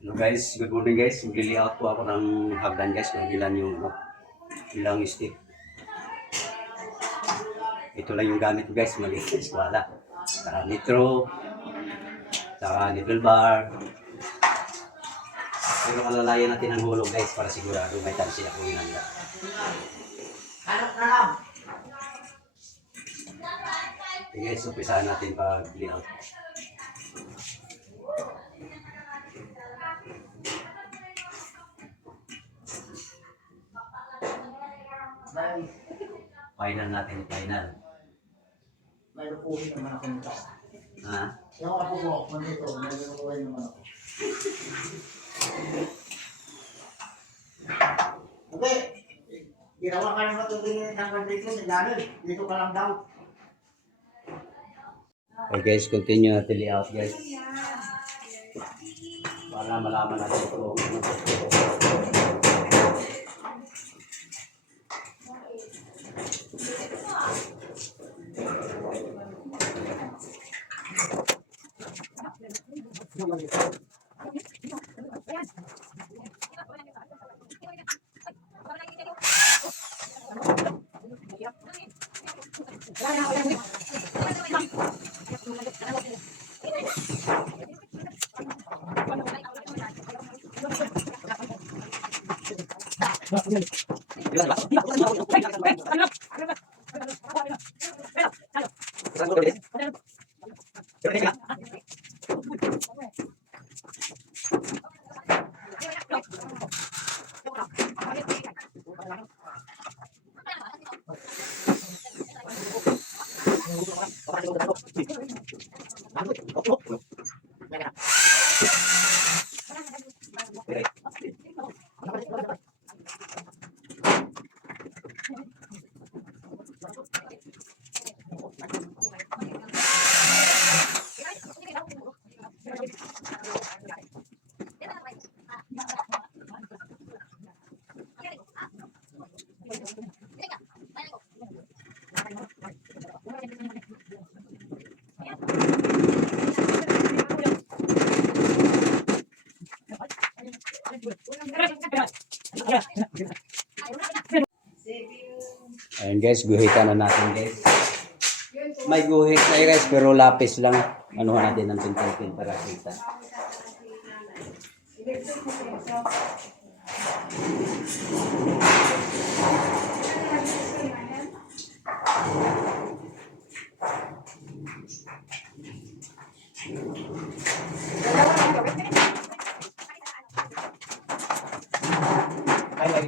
Hello guys, good morning guys. Mag-layout po ako ng hagdan guys kung ilan yung ano, ilang step. Ito lang yung gamit ko guys, maliit na eskwala. Saka nitro, saka nipple bar. Pero kalalayan natin ang hulog guys para sigurado may tansi ako yung handa. Okay guys, umpisahan natin pag-layout. Final natin, final. May lupuhin naman ako nito. Ha? Yung apo ko, nandito, may lupuhin naman ako. Okay. Ginawa ka ito din ng dito si Daniel. Dito ka lang daw. Okay guys, continue natin layout guys. Para malaman natin ito. Ayun guys, guhitan na natin guys. May guhit na guys, pero lapis lang. Anuhan natin ng pintel-pin para kita.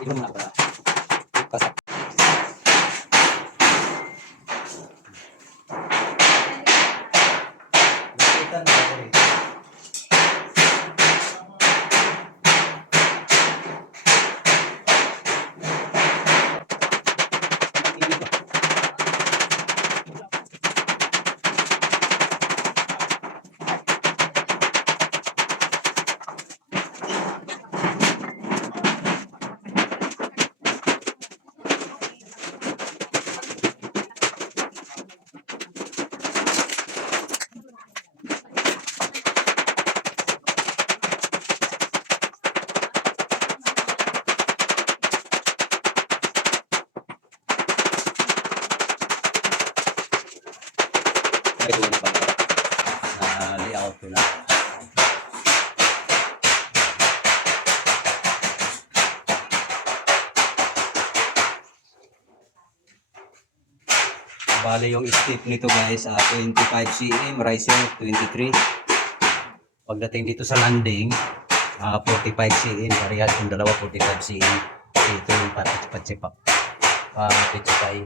ini kenapa? Kasap. Bale yung step nito guys, ah, 25 cm, riser 23. Pagdating dito sa landing, ah, 45 cm, parehas yung dalawa 45 cm. Ito yung patipat-sipak. Patipat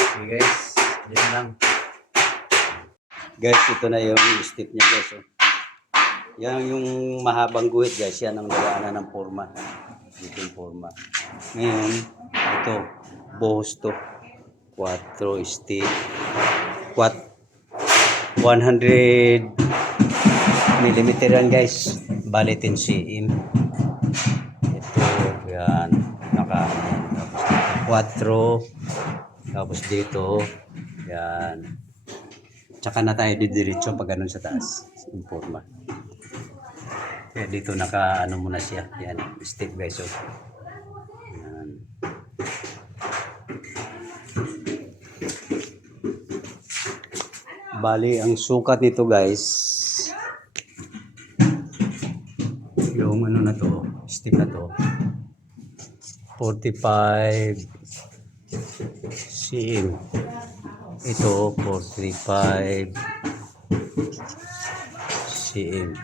Okay guys, Yan lang. Guys, ito na yung step niya guys. Oh. Yan yung mahabang guhit guys. Yan ang lagaanan ng forma. Dito yung forma. Ngayon, ito. Buhos to. 4 step. 4 100 millimeter yan guys. Bali 10 cm. Ito, yan. Naka, tapos 4. Tapos dito, yan. Tsaka na tayo didiretso pag ganun sa taas. Yung forma. Kaya dito naka ano muna siya. Yan, step. So, yan. Bali, ang sukat nito guys, yung ano na to, step na to, 45 cm. Ito, 45 cm.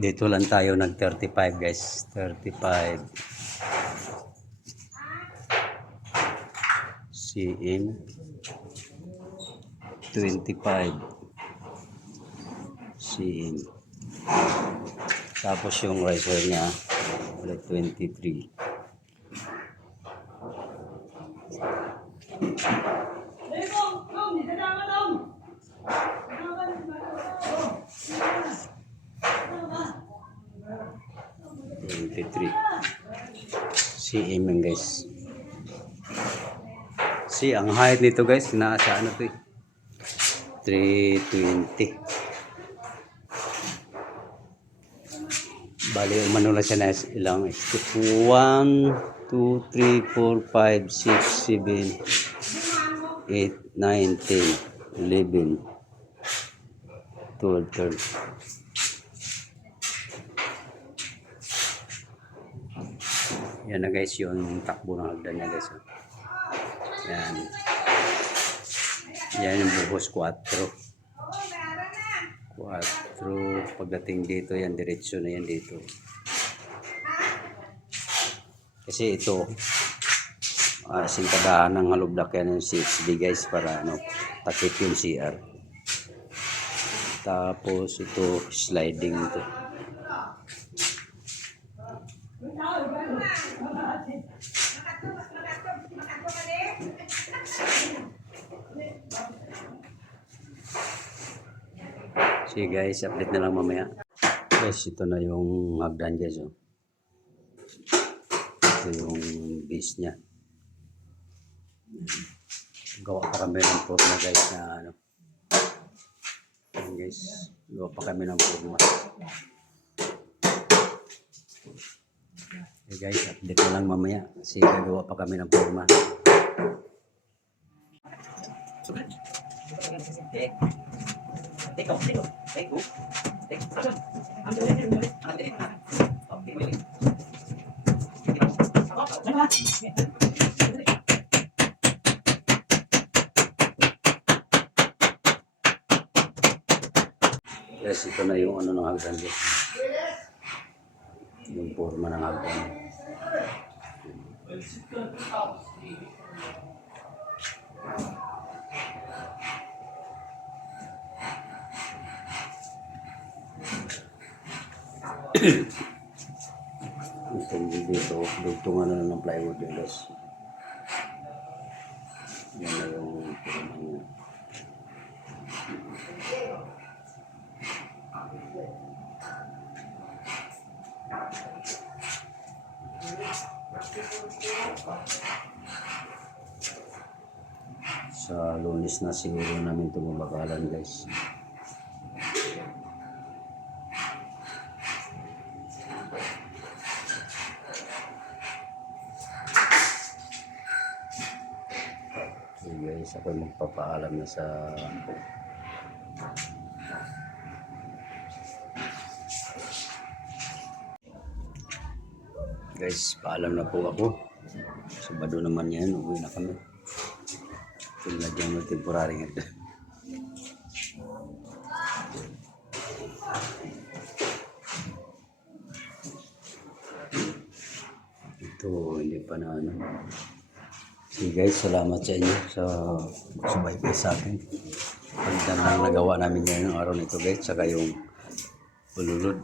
Dito lang tayo nag 35 guys. 35 cm. 25 cm. Tapos yung riser niya, ulit 23. Twenty-three. CM yan guys. See, ang height nito guys, nasa ano to eh. 320. Bali, umano na siya na ilang step. 1, 2, 3, 4, 5, 6, 7, 8, 9, 10, 11, 12, 13. Yan na guys, yung takbo ng hagdan niya guys. oh. Yan. Yan yung buhos 4. 4. Pagdating dito, yan, diretsyo na yan dito. Kasi ito, uh, singkadahan ng halubdak yan yung 6D guys para ano, takip yung CR. Tapos ito, sliding ito. Sige guys, update na lang mamaya. Guys, ito na yung hagdan. Oh. Ito yung base niya. Gawa pa kami ng forma guys na ano. Ayan guys, gawa pa kami ng forma. Okay guys, update na lang mamaya. Kasi gagawa pa kami ng forma. Yes, ito na yung ano ng hagdan guys. Yung forma ng hagdan. Ito yung dito, dugtungan na ng plywood yung guys. Yan na yung forma niya. Sa lunes na siguro namin ito mabagalan guys. Okay guys, ako magpapaalam na sa Guys, paalam na po ako. Sabado naman yan, uwi na kami. Tulad yan ng temporary nga. Ito, hindi pa na ano. Sige guys, salamat sa inyo sa subaybay sa akin. Pagdang lang nagawa namin ngayon ng araw nito guys, saka yung ululod.